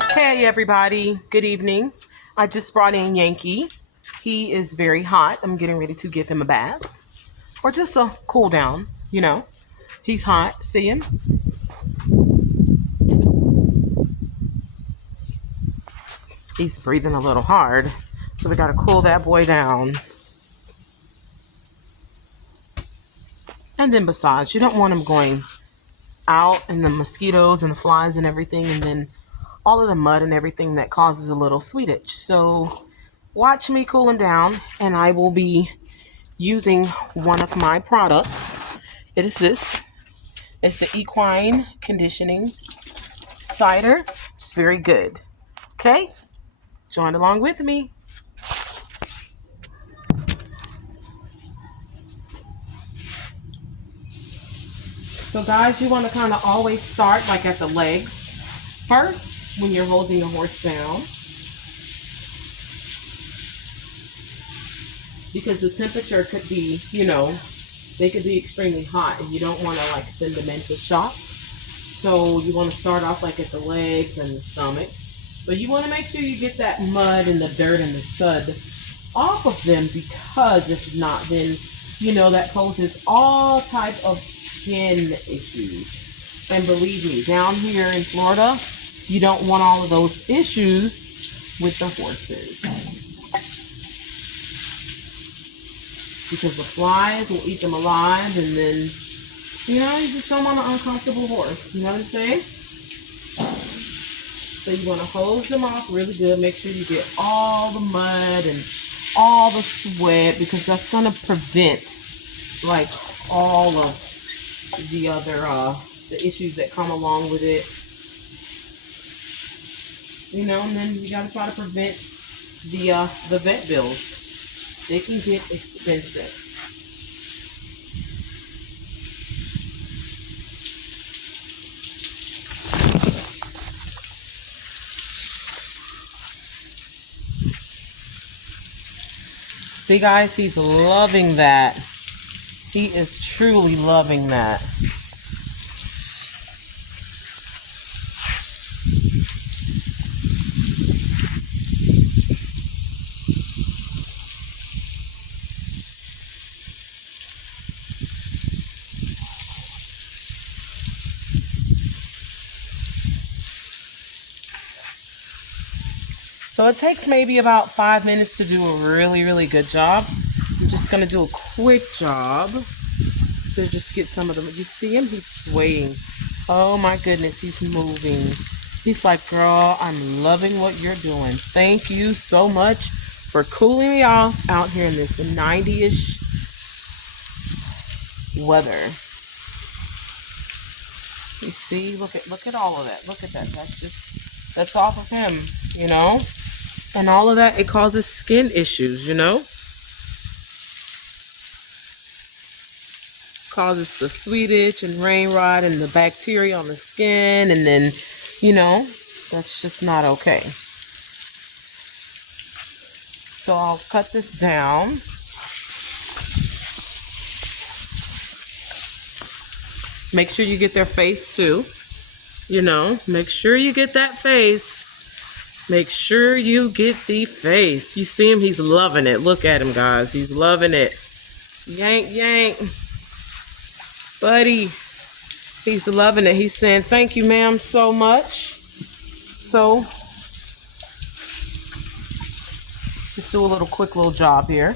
Hey everybody, good evening. I just brought in Yankee. He is very hot. I'm getting ready to give him a bath or just a cool down, He's hot. See him? He's breathing a little hard. So we got to cool that boy down. And then besides, you don't want him going out and the mosquitoes and the flies and everything and then all of the mud and everything that causes a little sweet itch. So watch me cool him down and I will be using one of my products. It is this. It's the equine conditioning cider. It's very good. Okay? Join along with me. So guys, you want to kind of always start like at the legs first when you're holding the horse down. Because the temperature could be, they could be extremely hot and you don't want to like send them into shock. So you want to start off like at the legs and the stomach. But you want to make sure you get that mud and the dirt and the sud off of them, because if not, then that poses all type of skin issues. And believe me, down here in Florida, you don't want all of those issues with the horses, because the flies will eat them alive, and then you just don't want an uncomfortable horse. You know what I'm saying? So you want to hose them off really good. Make sure you get all the mud and all the sweat, because that's going to prevent like all of the other the issues that come along with it. And then you got to try to prevent the vet bills. They can get expensive. See guys, he's loving that. He is truly loving that. So it takes maybe about 5 minutes to do a really, really good job. I'm just going to do a quick job to just get some of them. You see him? He's swaying. Oh my goodness, he's moving. He's like, girl, I'm loving what you're doing. Thank you so much for cooling me off out here in this 90-ish weather. You see, look at all of that. Look at that. That's off of him, And all of that, it causes skin issues, Causes the sweet itch and rain rot and the bacteria on the skin, and then, that's just not okay. So I'll cut this down. Make sure you get their face too. Make sure you get that face. Make sure you get the face. You see him? He's loving it. Look at him, guys. He's loving it. Yank, yank. Buddy. He's loving it. He's saying, thank you, ma'am, so much. So, just do a quick little job here.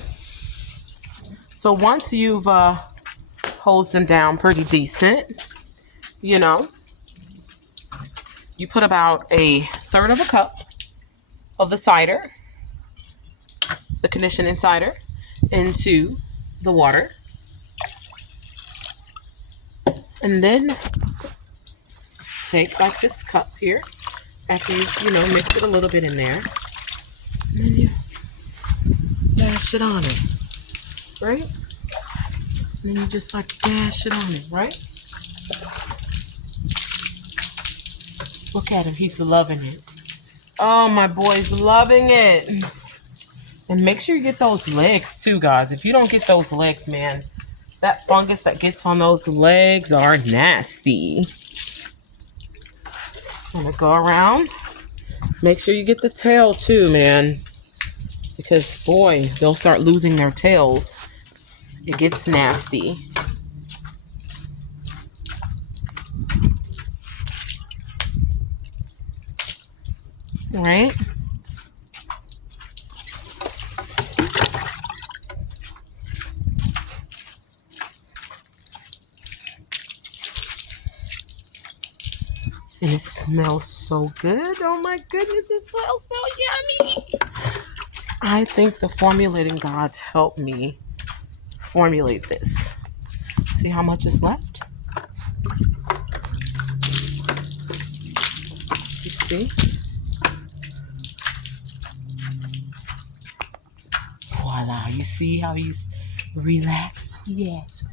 So once you've hosed them down pretty decent, you put about 1/3 of a cup of the cider, the conditioning cider, into the water. And then take like this cup here, after you mix it a little bit in there, and then you dash it on it, right? And then you just like dash it on it, right? Look at him, he's loving it. Oh, my boy's loving it. And make sure you get those legs too, guys. If you don't get those legs, man, that fungus that gets on those legs are nasty. I'm gonna go around Make sure you get the tail too, man. Because, boy, they'll start losing their tails. It gets nasty. Right? And it smells so good. Oh my goodness, it smells so yummy. I think the formulating gods helped me formulate this. See how much is left? You see? Voila. You see how he's relaxed? Yes.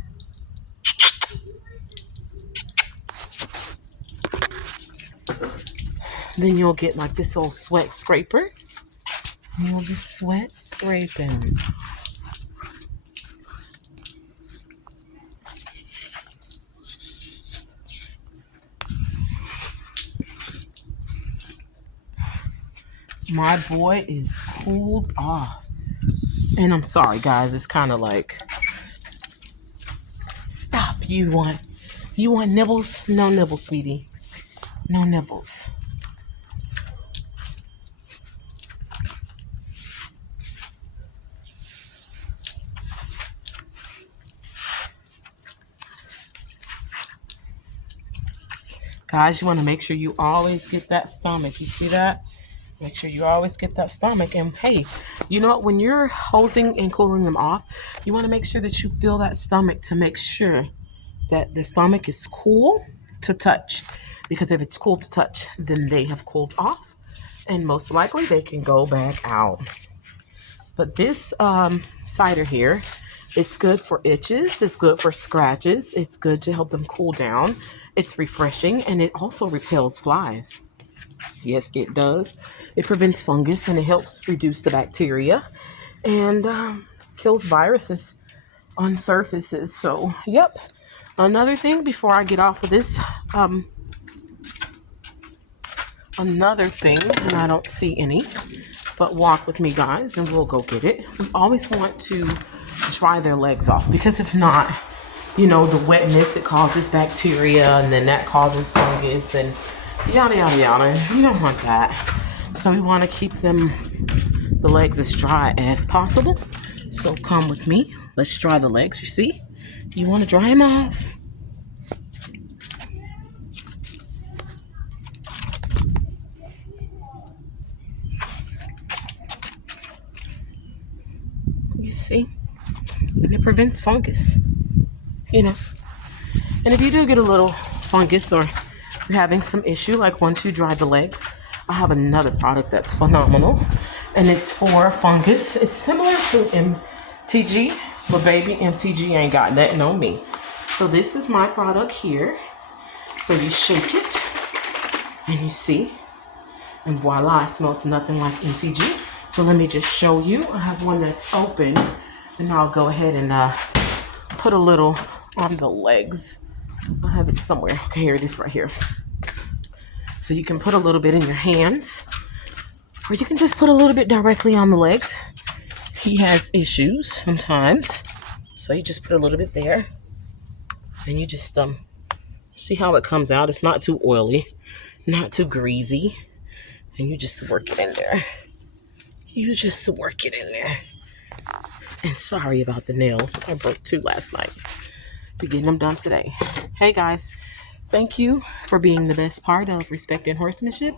Then you'll get like this old sweat scraper. And you'll just sweat scraping. My boy is cooled off. And I'm sorry, guys. It's kind of like, stop. You want nibbles? No nibbles, sweetie. No nibbles. Guys, you want to make sure you always get that stomach. You see that? Make sure you always get that stomach. And hey, you know what? When you're hosing and cooling them off, you want to make sure that you feel that stomach to make sure that the stomach is cool to touch. Because if it's cool to touch, then they have cooled off. And most likely they can go back out. But this cider here, it's good for itches. It's good for scratches. It's good to help them cool down. It's refreshing, and it also repels flies. Yes, it does. It prevents fungus, and it helps reduce the bacteria and kills viruses on surfaces. So, yep. Another thing before I get off of this, another thing, and I don't see any, but walk with me, guys, and we'll go get it. We always want to dry their legs off, because if not, you know, the wetness, it causes bacteria, and then that causes fungus, and yada, yada, yada. You don't want that. So we want to keep the legs as dry as possible. So come with me. Let's dry the legs. You see? You want to dry them off. You see? And it prevents fungus. You know. And if you do get a little fungus or you're having some issue, like once you dry the legs, I have another product that's phenomenal, and it's for fungus. It's similar to MTG, but baby, MTG ain't got nothing on me. So this is my product here. So you shake it, and you see, and voila, it smells nothing like MTG. So let me just show you. I have one that's open, and I'll go ahead and put a little on the legs. I have it somewhere. Okay, here it is right here. So you can put a little bit in your hands, or you can just put a little bit directly on the legs. He has issues sometimes, so you just put a little bit there, and you just see how it comes out. It's not too oily, not too greasy, and you just work it in there. You just work it in there. And sorry about the nails. I broke 2 last night. Be getting them done today. Hey guys. Thank you for being the best part of Respect and Horsemanship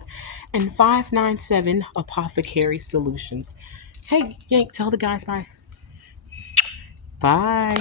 and 597 Apothecary Solutions. Hey, Yank, tell the guys bye. Bye.